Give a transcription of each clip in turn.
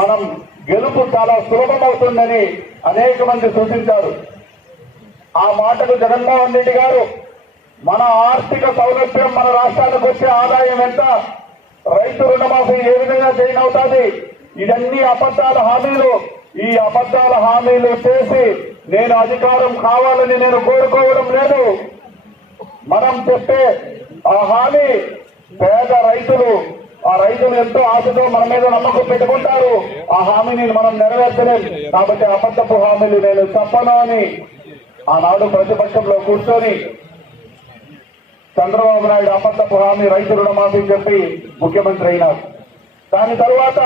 మనం గెలుపు చాలా సులభమవుతుందని అనేక మంది సూచించారు. ఆ మాటకు జగన్మోహన్ రెడ్డి గారు మన ఆర్థిక సౌలభ్యం, మన రాష్ట్రానికి వచ్చే ఆదాయం ఎంత, రైతు రుణమాఫీ ఏ విధంగా చేయనవుతుంది, ఇవన్నీ అబద్ధాల హామీలు. ఈ అబద్ధాల హామీలు చేసి నేను అధికారం కావాలని నేను కోరుకోవడం లేదు. మనం చెప్పే ఆ హామీ పేద రైతులు, ఆ రైతులు ఎంతో ఆశతో మన మీద నమ్మకం పెట్టుకుంటారు. ఆ హామీని మనం నెరవేర్చలేం. కాబట్టి అబద్ధపు హామీలు నేను చెప్పను అని ఆనాడు ప్రతిపక్షంలో కూర్చొని చంద్రబాబు నాయుడు అబద్ధపు హామీ రైతు రుణమాఫీ చెప్పి ముఖ్యమంత్రి అయినారు. దాని తరువాత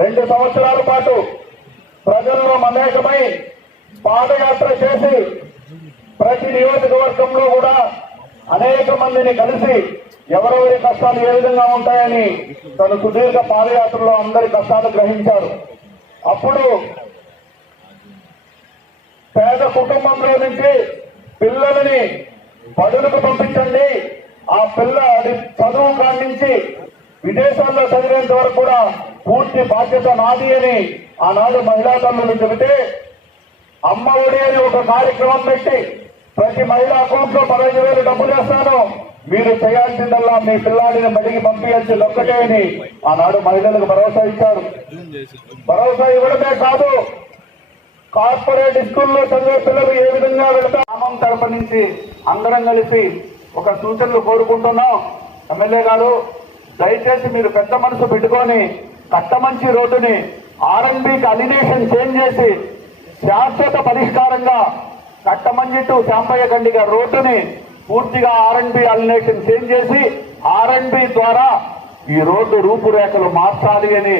2 సంవత్సరాల పాటు ప్రజల్లో మమేకమై పాదయాత్ర చేసి ప్రతి నియోజకవర్గంలో కూడా అనేక మందిని కలిసి ఎవరెవరి కష్టాలు ఏ విధంగా ఉంటాయని తన సుదీర్ఘ పాదయాత్రలో అందరి కష్టాలు గ్రహించారు. అప్పుడు పేద కుటుంబంలో నుంచి పిల్లలని బడులకు పంపించండి, ఆ పిల్లడి చదువు కాడి నుంచి విదేశాల్లో చదివేంత వరకు కూడా పూర్తి బాధ్యత నాది అని ఆనాడు మహిళా తల్లులు చెబితే, అమ్మ ఒడి అని ఒక కార్యక్రమం పెట్టి ప్రతి మహిళా అకౌంట్ లో 15,000 డబ్బులు వేస్తాను, మీరు చేయాల్సిందల్లా మీ పిల్లాడిని బడికి పంపించాల్సింది ఒక్కటే అని ఆనాడు మహిళలకు భరోసా ఇచ్చారు. భరోసా ఇవ్వడమే కాదు, కార్పొరేట్ స్కూల్లో చదివే పిల్లలు ఏ విధంగా వెళతారు. గ్రామం తరపు నుంచి అందరం కలిసి ఒక సూచనలు కోరుకుంటున్నాం. ఎమ్మెల్యే గారు, దయచేసి మీరు పెద్ద మనసు పెట్టుకొని కట్టమంచి రోడ్డుని ఆర్ఎన్బికి అలినేషన్ చేంజ్ చేసి శాశ్వత పరిష్కారంగా కట్టమంచి టు శాంపయ్య గండిగా రోడ్డుని పూర్తిగా ఆర్ఎన్బి అలినేషన్ చేంజ్ చేసి ఆర్ఎన్బి ద్వారా ఈ రోడ్డు రూపురేఖలు మార్చాలి అని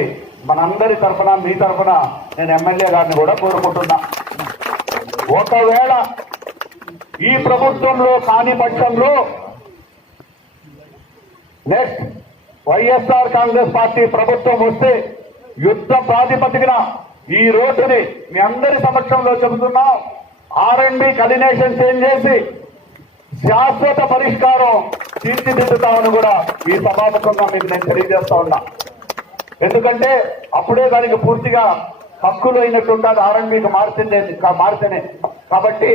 మనందరి తరఫున, మీ తరఫున నేను ఎమ్మెల్యే గారిని కూడా కోరుకుంటున్నా. ఒకవేళ ఈ ప్రభుత్వంలో కాని పక్షంలో నెక్స్ట్ వైఎస్ఆర్ కాంగ్రెస్ పార్టీ ప్రభుత్వం వస్తే యుద్ధ ప్రాతిపదికన ఈ రోడ్డుని మీ అందరి సమక్షంలో చెబుతున్నాం, ఆర్ఎన్బి కలినేషన్ చేంజ్ చేసి శాశ్వత పరిష్కారం తీర్చిదిద్దుతామని కూడా ఈ సభాముఖంగా మీకు నేను తెలియజేస్తా ఉన్నా. ఎందుకంటే అప్పుడే దానికి పూర్తిగా హక్కులు అయినట్టు ఉంటుంది, ఆర్ఎన్బికి మారితేనే. కాబట్టి